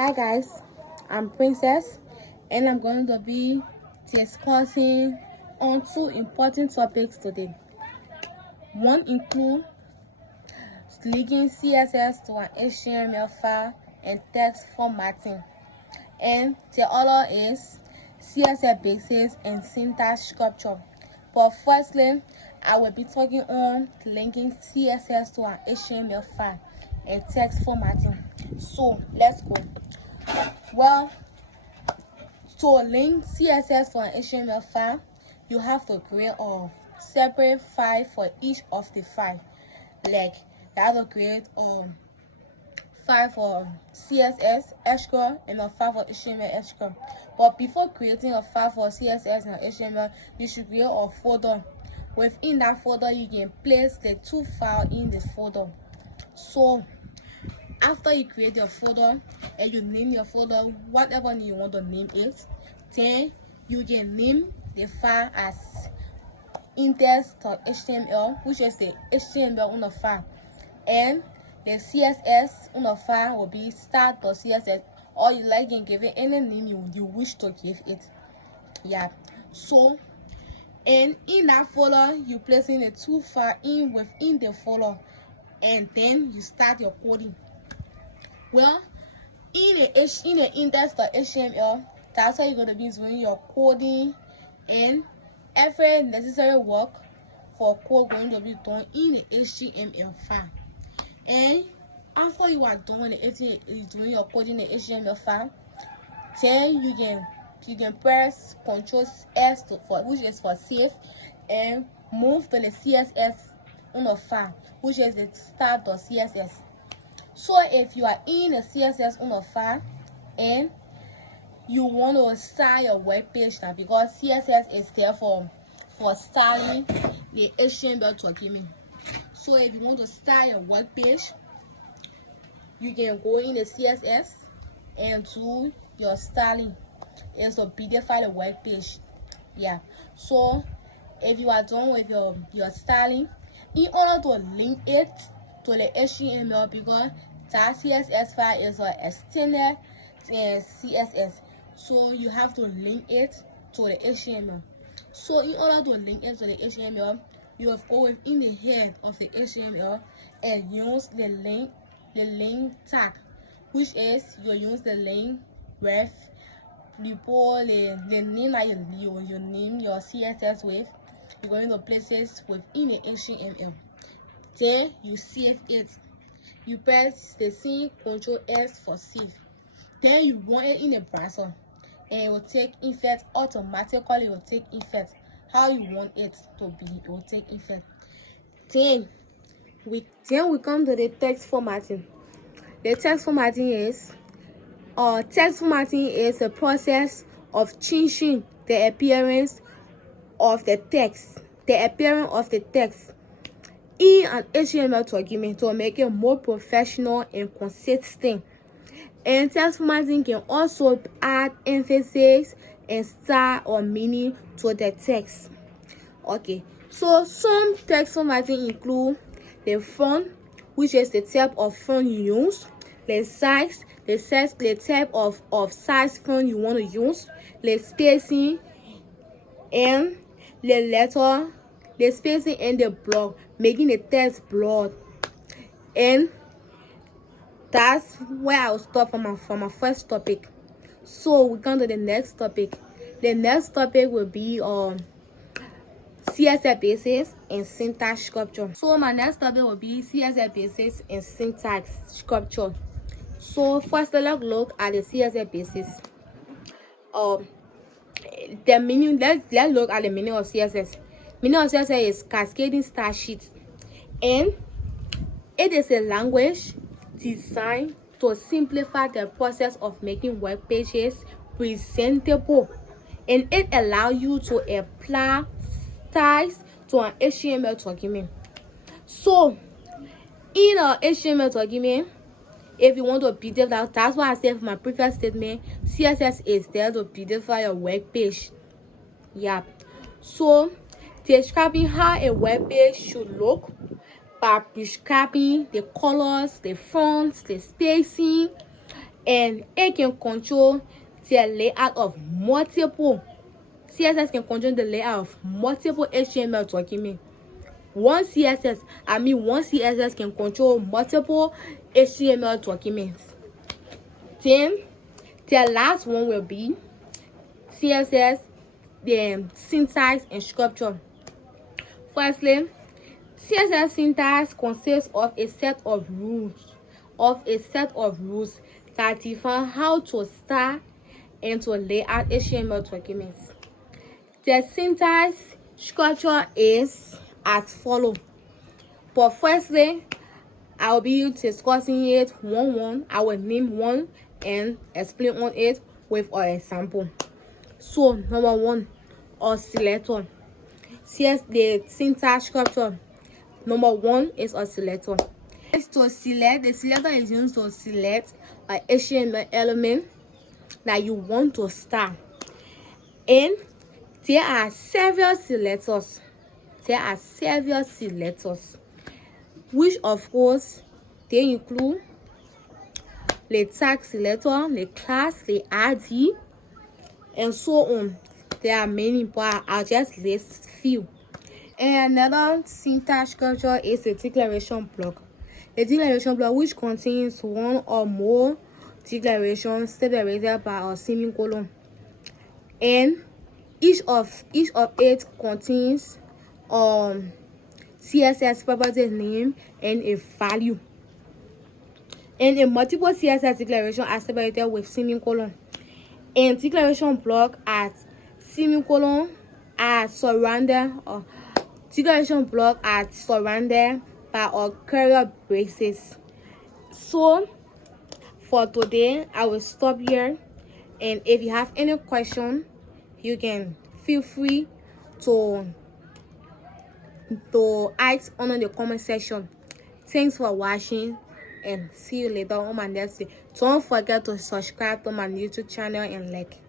Hi guys, I'm Princess and I'm going to be discussing on two important topics today. One include linking CSS to an HTML file and text formatting, and the other is CSS basics and syntax structure. But firstly, I will be talking on linking CSS to an HTML file and text formatting. So let's go. Well, to link CSS to an HTML file, you have to create a separate file for each of the file. Like you have to create a file for CSS extra and a file for HTML extra. But before creating a file for CSS and HTML, you should create a folder. Within that folder, you can place the two files in the folder. So after you create your folder and you name your folder whatever you want to name it, then you can name the file as index.html, which is the HTML on the file, and the CSS on the file will be start.css, or you like can give it any name you wish to give it. Yeah, so and in that folder you placing the two files in within the folder, and then you start your coding. Well, in the index.html, that's how you're going to be doing your coding, and every necessary work for code going to be done in the HTML file. And after you are done doing your coding in the HTML file, then you can press Ctrl S which is for save, and move to the CSS on the file, which is the start.css. So if you are in the CSS on the file and you want to style your web page now, because CSS is there for styling the HTML document. So if you want to style your web page, you can go in the CSS and do your styling. It's to beautify the web page. Yeah. So if you are done with your styling, in order to link it to the HTML, because that CSS file is an extended CSS, so you have to link it to the HTML. So in order to link it to the HTML, you have to go within the head of the HTML and use the link tag, which is you use the link with you put the name that you name your CSS with. You're going to place it within the HTML. Then you save it. You press the C Ctrl S for save. Then you run it in the browser, and it will take effect automatically. It will take effect how you want it to be. It will take effect. Then we come to the text formatting. The text formatting is a process of changing the appearance of the text, in an HTML document to make it more professional and consistent. And text formatting can also add emphasis and style or meaning to the text. Okay, so some text formatting include the font, which is the type of font you use, the size, the type of size font you want to use, the spacing, and the letter, the spacing and the block, making the text broad. And that's where I'll stop from my first topic. So we come to the next topic. The next topic will be CSS basics and syntax structure. So my next topic will be CSS basics and syntax structure. So first, let's look at the CSS basics. The meaning. Let's look at the meaning of CSS. Meaning of CSS is cascading style sheet, and it is a language designed to simplify the process of making web pages presentable, and it allows you to apply styles to an HTML document. So in a HTML document, if you want to beautify, that's why I said for my previous statement, CSS is there to beautify your web page. Yeah. So describing how a web page should look by prescribing the colors, the fonts, the spacing, and it can control the layout of multiple. CSS can control the layout of multiple HTML documents. One CSS can control multiple HTML documents. Then the last one will be CSS, the syntax and structure. Firstly, CSS syntax consists of a set of rules that define how to style and to lay out HTML documents. The syntax structure is as follows. But firstly, I will be discussing it one. I will name one and explain on it with an example. So, number one, a selector. Here's the syntax structure. Number one is a selector. To select, the selector is used to select an HTML element that you want to style. And there are several selectors. Which of course they include the tag selector, the class, the ID, and so on. There are many, but I'll just list few. And another syntax structure is a declaration block. A declaration block which contains one or more declarations separated by a semicolon, and each of it contains CSS property name and a value. And a multiple CSS declaration are separated with semicolon. And declaration block at semicolon are surrounded by a curly braces. So for today, I will stop here. And if you have any question, you can feel free to ask under the comment section. Thanks for watching and see you later on my next video. Don't forget to subscribe to my YouTube channel and like.